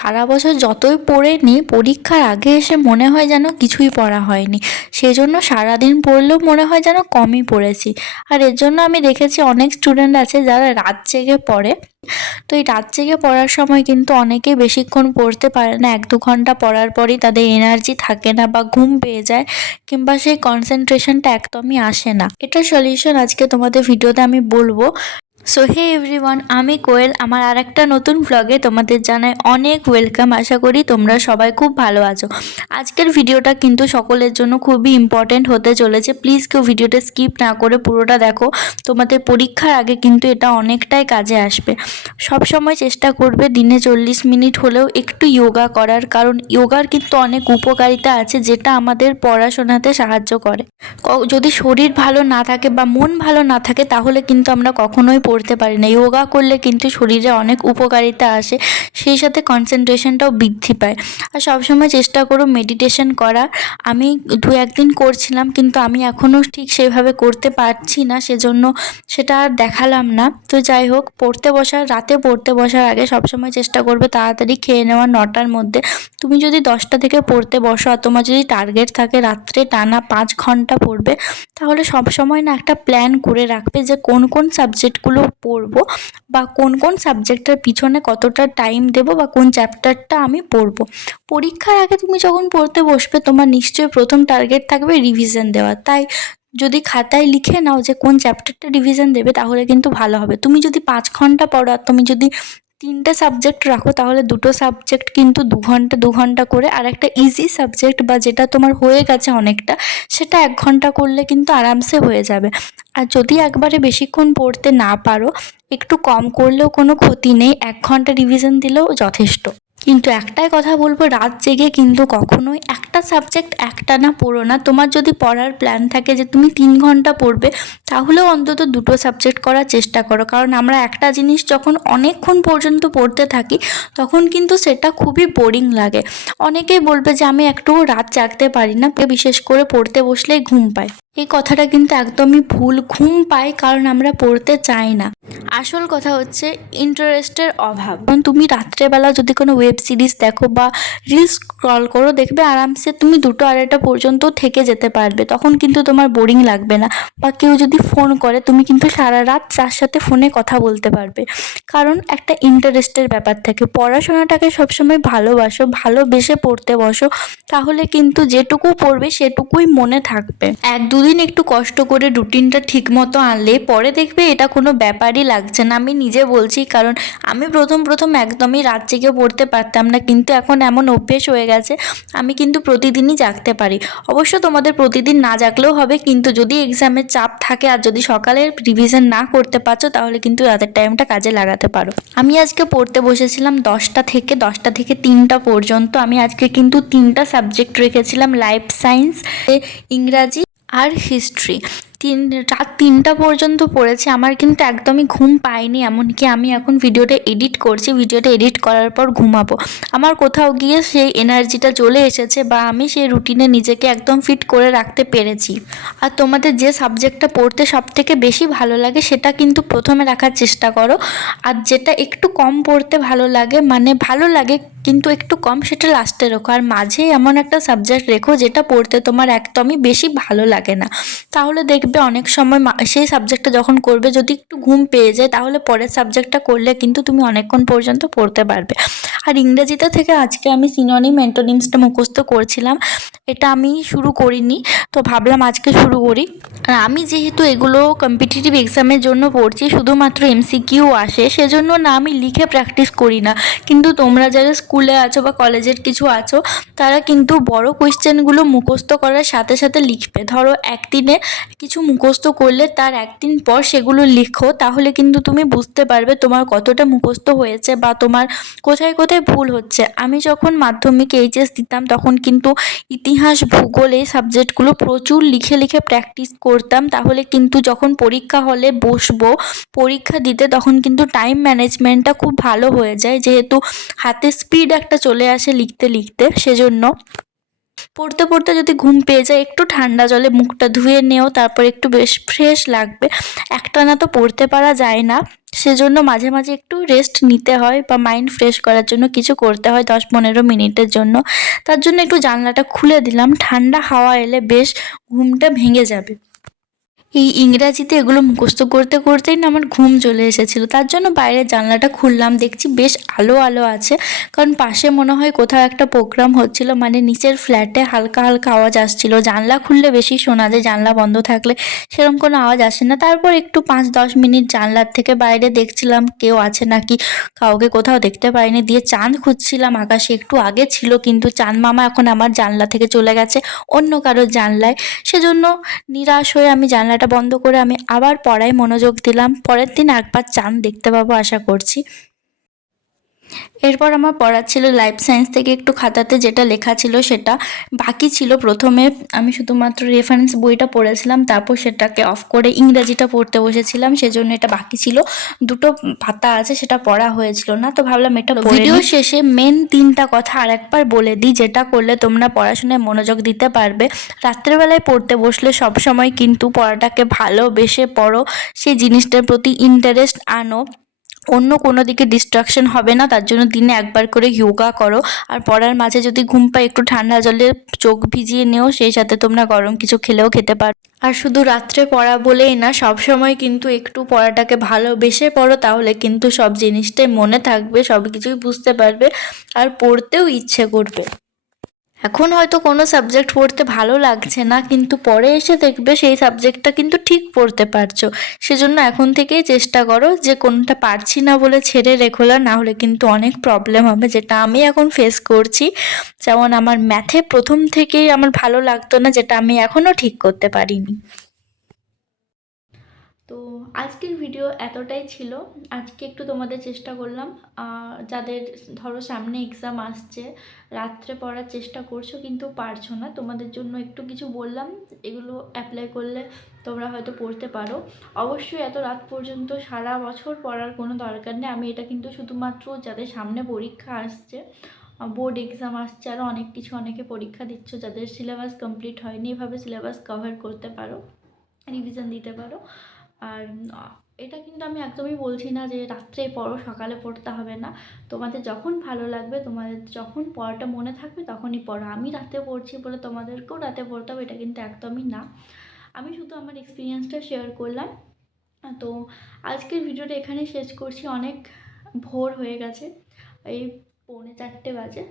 সারা বছর যতই পড়ে নিই পরীক্ষার আগে এসে মনে হয় যেন কিছুই পড়া হয়নি। সেজন্য সারাদিন পড়লেও মনে হয় যেন কমই পড়েছি। আর এর জন্য আমি দেখেছি অনেক স্টুডেন্ট আছে যারা রাত জেগে পড়ে। তো এই রাত জেগে পড়ার সময় কিন্তু অনেকেই বেশিক্ষণ পড়তে পারে না, 1-2 ঘন্টা পড়ার পরই তাদের এনার্জি থাকে না বা ঘুম পেয়ে যায়, কিংবা সেই কনসেন্ট্রেশনটা একদমই আসে না। এটার সলিউশন আজকে তোমাদের ভিডিওতে আমি বলবো। সো হে এভরিওয়ান, আমি কোয়েল। আমার আর একটা নতুন ব্লগে তোমাদের জানাই অনেক ওয়েলকাম। আশা করি তোমরা সবাই খুব ভালো আছো। আজকের ভিডিওটা কিন্তু সকলের জন্য খুবই ইম্পর্টেন্ট হতে চলেছে। প্লিজ কেউ ভিডিওটা স্কিপ না করে পুরোটা দেখো। তোমাদের পরীক্ষার আগে কিন্তু এটা অনেকটাই কাজে আসবে। সব সময় চেষ্টা করবে দিনে 40 মিনিট হলেও একটু যোগা করার, কারণ যোগার কিন্তু অনেক উপকারিতা আছে যেটা আমাদের পড়াশোনাতে সাহায্য করে। যদি শরীর ভালো না থাকে বা মন ভালো না থাকে তাহলে কিন্তু আমরা কখনোই পড়তে পারি না। যোগা করলে কিন্তু শরীরে অনেক উপকারিতা আসে, সেই সাথে কনসেন্ট্রেশনটাও বৃদ্ধি পায়। আর সবসময় চেষ্টা করো মেডিটেশন করার। আমি 2-1 দিন করছিলাম, কিন্তু আমি এখনও ঠিক সেইভাবে করতে পারছি না, সেজন্য সেটা আর দেখালাম না। তো যাই হোক, রাতে পড়তে বসার আগে সবসময় চেষ্টা করবে তাড়াতাড়ি খেয়ে নেওয়া 9টার মধ্যে। তুমি যদি 10টা থেকে পড়তে বসো আর তোমার যদি টার্গেট থাকে রাত্রে টানা 5 ঘন্টা পড়বে, তাহলে সবসময় না একটা প্ল্যান করে রাখবে যে কোন কোন সাবজেক্টগুলো পড়বো বা কোন কোন সাবজেক্টের পিছনে কতটা টাইম দেবো বা কোন চ্যাপ্টারটা আমি পড়বো। পরীক্ষার আগে তুমি যখন পড়তে বসবে তোমার নিশ্চয়ই প্রথম টার্গেট থাকবে রিভিশন দেওয়া। তাই যদি খাতায় লিখে নাও যে কোন চ্যাপ্টারটা রিভিশন দেবে তাহলে কিন্তু ভালো হবে। তুমি যদি 5 ঘন্টা পড়ো আর তুমি যদি 3টে সাবজেক্ট রাখো তাহলে 2টো সাবজেক্ট কিন্তু 2 ঘন্টা 2 ঘন্টা করে, আর একটা ইজি সাবজেক্ট বা যেটা তোমার হয়ে গেছে অনেকটা সেটা 1 ঘন্টা করলে কিন্তু আরামসে হয়ে যাবে। আর যদি একবারে বেশিক্ষণ পড়তে না পারো, একটু কম করলেও কোনো ক্ষতি নেই, 1 ঘন্টা রিভিশন দিলেও যথেষ্ট। কিন্তু একটাই কথা বলবো, রাত জেগে কিন্তু কখনোই একটা সাবজেক্ট একটানা পড়ো না। তোমার যদি পড়ার প্ল্যান থাকে যে তুমি 3 ঘন্টা পড়বে, তাহলেও অন্তত 2টো সাবজেক্ট করার চেষ্টা করো। কারণ আমরা একটা জিনিস যখন অনেকক্ষণ পর্যন্ত পড়তে থাকি তখন কিন্তু সেটা খুবই বোরিং লাগে। অনেকেই বলবে যে আমি একটুও রাত জাগতে পারি না, বিশেষ করে পড়তে বসলেই ঘুম পায়। এই কথাটা কিন্তু একদমই ভুল। ঘুম পায় কারণ আমরা পড়তে চাই না। আসল কথা হচ্ছে ইন্টারেস্টের অভাব। কারণ তুমি রাত্রেবেলা যদি কোনো ওয়েব সিরিজ দেখো বা রিলস স্ক্রল করো, দেখবে আরামসে তুমি 2টো-2:30 পর্যন্ত থেকে যেতে পারবে, তখন কিন্তু তোমার বোরিং লাগবে না। বা কেউ যদি ফোন করে তুমি কিন্তু সারা রাত তার সাথে ফোনে কথা বলতে পারবে, কারণ একটা ইন্টারেস্টের ব্যাপার থাকে। পড়াশোনাটাকে সবসময় ভালোবাসো, ভালোবেসে পড়তে বসো, তাহলে কিন্তু যেটুকু পড়বে সেটুকুই মনে থাকবে। 1-2 দিন একটু কষ্ট করে রুটিনটা ঠিক মতো আনলে পরে দেখবে এটা কোনো ব্যাপারই লাগছে না। আমি নিজে বলছি, কারণ আমি প্রথম একদমই রাত জেগে পড়তে পারতাম না, কিন্তু এখন এমন অভ্যেস হয়ে গেছে আমি কিন্তু প্রতিদিনই জাগতে পারি। অবশ্য তোমাদের প্রতিদিন না জাগলেও হবে, কিন্তু যদি এক্সামের চাপ থাকে আর যদি সকালে রিভিশন না করতে পারছো তাহলে কিন্তু রাতের টাইমটা কাজে লাগাতে পারো। আমি আজকে পড়তে বসেছিলাম 10টা থেকে 3টা পর্যন্ত। আমি আজকে কিন্তু 3টা সাবজেক্ট রেখেছিলাম, লাইফ সায়েন্স, ইংরাজি আর হিস্ট্রি। রাত 3টা পর্যন্ত পড়েছি। আমার কিন্তু একদমই ঘুম পাইনি, এমনকি আমি এখন ভিডিওটা এডিট করছি, ভিডিওটা এডিট করার পর ঘুমাবো। আমার কোথাও গিয়ে সেই এনার্জিটা চলে এসেছে বা আমি সেই রুটিনে নিজেকে একদম ফিট করে রাখতে পেরেছি। আর তোমাদের যে সাবজেক্টটা পড়তে সবথেকে বেশি ভালো লাগে সেটা কিন্তু প্রথমে রাখার চেষ্টা করো। আর যেটা একটু কম পড়তে ভালো লাগে, মানে ভালো লাগে কিন্তু একটু কম, সেটা লাস্টে রেখো। আর মাঝে এমন একটা সাবজেক্ট রেখো যেটা পড়তে তোমার একদমই বেশি ভালো লাগে না। তাহলে দেখবে অনেক সময় সেই সাবজেক্টটা যখন করবে যদি একটু ঘুম পেয়ে যায়, তাহলে পরের সাবজেক্টটা করলে কিন্তু তুমি অনেকক্ষণ পর্যন্ত পড়তে পারবে। আর ইংরেজিতে থেকে আজকে আমি সিনোনিম অ্যান্টোনিমসটা মুখস্থ করছিলাম। এটা আমি শুরু করিনি, তো ভাবলাম আজকে শুরু করি। আর আমি যেহেতু এগুলো কম্পিটিটিভ এক্সামের জন্য পড়ছি, শুধুমাত্র এমসিকিউ আসে, সেজন্য না আমি লিখে প্র্যাকটিস করি না। কিন্তু তোমরা যারা স্কুলে আছো বা কলেজের কিছু আছো, তারা কিন্তু বড় কোয়েশ্চেনগুলো মুখস্থ করার সাথে সাথে লিখবে। ধরো একদিনে কিছু মুখস্থ করলে তার একদিন পর সেগুলো লিখো, তাহলে কিন্তু তুমি বুঝতে পারবে তোমার কতটা মুখস্থ হয়েছে বা তোমার কোথায় কোথায় ভুল হচ্ছে। আমি যখন মাধ্যমিক এইচএস দিতাম তখন কিন্তু ইতিহাস, ভূগোল এই সাবজেক্টগুলো প্রচুর লিখে লিখে প্র্যাকটিস করতাম। তাহলে কিন্তু যখন পরীক্ষা হলে বসবো পরীক্ষা দিতে তখন কিন্তু টাইম ম্যানেজমেন্টটা খুব ভালো হয়ে যায়, যেহেতু হাতে স্পিড একটা চলে আসে লিখতে লিখতে, সেজন্য পড়তে পড়তে যদি ঘুম পেয়ে যায় একটু ঠান্ডা জলে মুখটা ধুয়ে নেও, তারপর একটু বেশ ফ্রেশ লাগবে। একটানা তো পড়তে পারা যায় না, সেজন্য মাঝে মাঝে একটু রেস্ট নিতে হয় বা মাইন্ড ফ্রেশ করার জন্য কিছু করতে হয় 10-15 মিনিটের জন্য। তার জন্য একটু জানলাটা খুলে দিলাম, ঠান্ডা হাওয়া এলে বেশ ঘুমটা ভেঙে যাবে। এই ইংরাজিতে এগুলো মুখস্থ করতে করতেই না আমার ঘুম চলে এসেছিলো, তার জন্য বাইরের জানলাটা খুললাম, দেখছি বেশ আলো আলো আছে। কারণ পাশে মনে হয় কোথাও একটা প্রোগ্রাম হচ্ছিল, মানে নিচের ফ্ল্যাটে হালকা হালকা আওয়াজ আসছিল। জানলা খুললে বেশি শোনা যায়, জানলা বন্ধ থাকলে সেরকম কোনো আওয়াজ আসে না। তারপর একটু 5-10 মিনিট জানলার থেকে বাইরে দেখছিলাম কেউ আছে নাকি, কাউকে কোথাও দেখতে পাইনি। দিয়ে চাঁদ খুঁজছিলাম আকাশে, একটু আগে ছিল কিন্তু চাঁদ মামা এখন আমার জানলা থেকে চলে গেছে অন্য কারোর জানলায়। সেজন্য নিরাশ হয়ে আমি জানলাটা বন্ধ করে আমি আবার পড়ায় মনোযোগ দিলাম। পরের দিন একবার চাঁদ দেখতে পাবো আশা করছি। এরপর আমার পড়ার ছিল লাইফ সায়েন্স থেকে একটু খাতাতে যেটা লেখা ছিল সেটা বাকি ছিল। প্রথমে আমি শুধুমাত্র রেফারেন্স বইটা পড়েছিলাম, তারপর সেটাকে অফ করে ইংরেজিটা পড়তে বসেছিলাম, সেজন্য এটা বাকি ছিল। দুটো পাতা আছে, সেটা পড়া হয়েছিল না, তো ভাবলাম এটা ভিডিও শেষে মেন 3টা কথা আরেকবার বলে দিই, যেটা করলে তোমরা পড়াশোনায় মনোযোগ দিতে পারবে। রাত্রেবেলায় পড়তে বসলে সবসময় কিন্তু পড়াটাকে ভালোবেসে পড়ো, সেই জিনিসটার প্রতি ইন্টারেস্ট আনো, অন্য কোনো দিকে ডিস্ট্রাকশন হবে না। তার জন্য দিনে একবার করে যোগা করো। আর পড়ার মাঝে যদি ঘুম পায় একটু ঠান্ডা জলে চোখ ভিজিয়ে নেও, সেই সাথে তোমরা গরম কিছু খেলেও খেতে পারো। আর শুধু রাত্রে পড়া বলেই না, সব সময় কিন্তু একটু পড়াটাকে ভালোবেসে পড়ো, তাহলে কিন্তু সব জিনিসটাই মনে থাকবে, সব কিছুই বুঝতে পারবে আর পড়তেও ইচ্ছে করবে। এখন হয়তো কোনো সাবজেক্ট পড়তে ভালো লাগছে না, কিন্তু পরে এসে দেখবে সেই সাবজেক্টটা কিন্তু ঠিক পড়তে পারছো। সেজন্য এখন থেকেই চেষ্টা করো, যে কোনটা পারছি না বলে ছেড়ে রেখো না, হলে কিন্তু অনেক প্রবলেম হবে, যেটা আমি এখন ফেস করছি। যেমন আমার ম্যাথে প্রথম থেকেই আমার ভালো লাগতো না, যেটা আমি এখনও ঠিক করতে পারিনি। তো আজকের ভিডিও এতটাই ছিল। আজকে একটু তোমাদের চেষ্টা করলাম, যাদের ধরো সামনে এক্সাম আসছে, রাত্রে পড়ার চেষ্টা করছো কিন্তু পারছো না, তোমাদের জন্য একটু কিছু বললাম, এগুলো অ্যাপ্লাই করলে তোমরা হয়তো পড়তে পারো। অবশ্যই এত রাত পর্যন্ত সারা বছর পড়ার কোনো দরকার নেই। আমি এটা কিন্তু শুধুমাত্র যাদের সামনে পরীক্ষা আসছে, বোর্ড এক্সাম আসছে, আরও অনেক কিছু, অনেকে পরীক্ষা দিচ্ছ, যাদের সিলেবাস কমপ্লিট হয়নি, এভাবে সিলেবাস কভার করতে পারো, রিভিশন দিতে পারো। আর এটা কিন্তু আমি একদমই বলছি না যে রাত্রে পড়ো, সকালে পড়তে হবে না। তোমাদের যখন ভালো লাগবে, তোমাদের যখন পড়াটা মনে থাকবে তখনই পড়ো। আমি রাতে পড়ছি বলে তোমাদেরকেও রাতে পড়তে হবে এটা কিন্তু একদমই না। আমি শুধু আমার এক্সপিরিয়েন্সটা শেয়ার করলাম। তো আজকের ভিডিওটা এখানে শেষ করছি। অনেক ভোর হয়ে গেছে, এই 3:45 বাজে।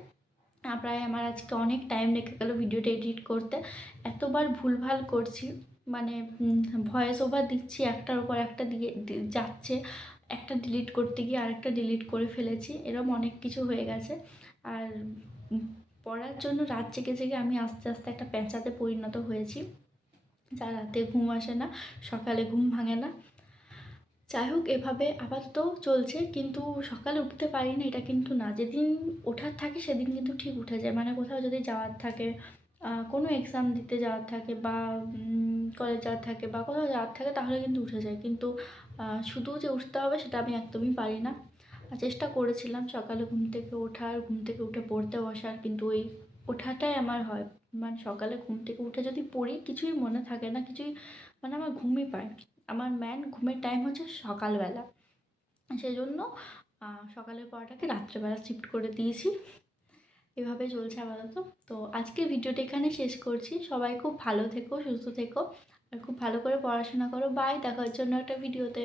প্রায় আমার আজকে অনেক টাইম লেগে গেল ভিডিওটা এডিট করতে। এতবার ভুলভাল করছি, মানে ভয়েস ওভার দিচ্ছি, একটার উপর একটা দিয়ে যাচ্ছে, একটা ডিলিট করতে গিয়ে আরেকটা ডিলিট করে ফেলেছি, এরকম অনেক কিছু হয়ে গেছে। আর পড়ার জন্য রাত জেগে জেগে আমি আস্তে আস্তে একটা প্যাঁচাতে পরিণত হয়েছি, যা রাতে ঘুম আসে না, সকালে ঘুম ভাঙে না। যাই হোক, এভাবে আপাতত চলছে, কিন্তু সকালে উঠতে পারি না এটা কিন্তু না। যেদিন ওঠার থাকে সেদিন কিন্তু ঠিক উঠে যায়, মানে কোথাও যদি যাওয়ার থাকে, কোনো এক্সাম দিতে যাওয়ার থাকে, বা কলেজ যাওয়ার থাকে, বা কোথাও যাওয়ার থাকে, তাহলে কিন্তু উঠে যায়। কিন্তু শুধু যে উঠতে হবে সেটা আমি একদমই পারি না। চেষ্টা করেছিলাম সকালে ঘুম থেকে ওঠার, ঘুম থেকে উঠে পড়তে বসার, কিন্তু ওই ওঠাটাই আমার হয়, মানে সকালে ঘুম থেকে উঠে যদি পড়ি কিছুই মনে থাকে না, কিছুই, মানে আমার ঘুমই পায়। আমার ঘুমের টাইম হচ্ছে সকালবেলা, সেই জন্য সকালের পড়াটাকে রাত্রেবেলা শিফট করে দিয়েছি। এভাবে চলছে আপাতত। তো আজকের ভিডিওটা এখানে শেষ করছি। সবাই খুব ভালো থেকো, সুস্থ থেকো, আর খুব ভালো করে পড়াশোনা করো। বাই, দেখা হচ্ছে অন্য একটা ভিডিওতে।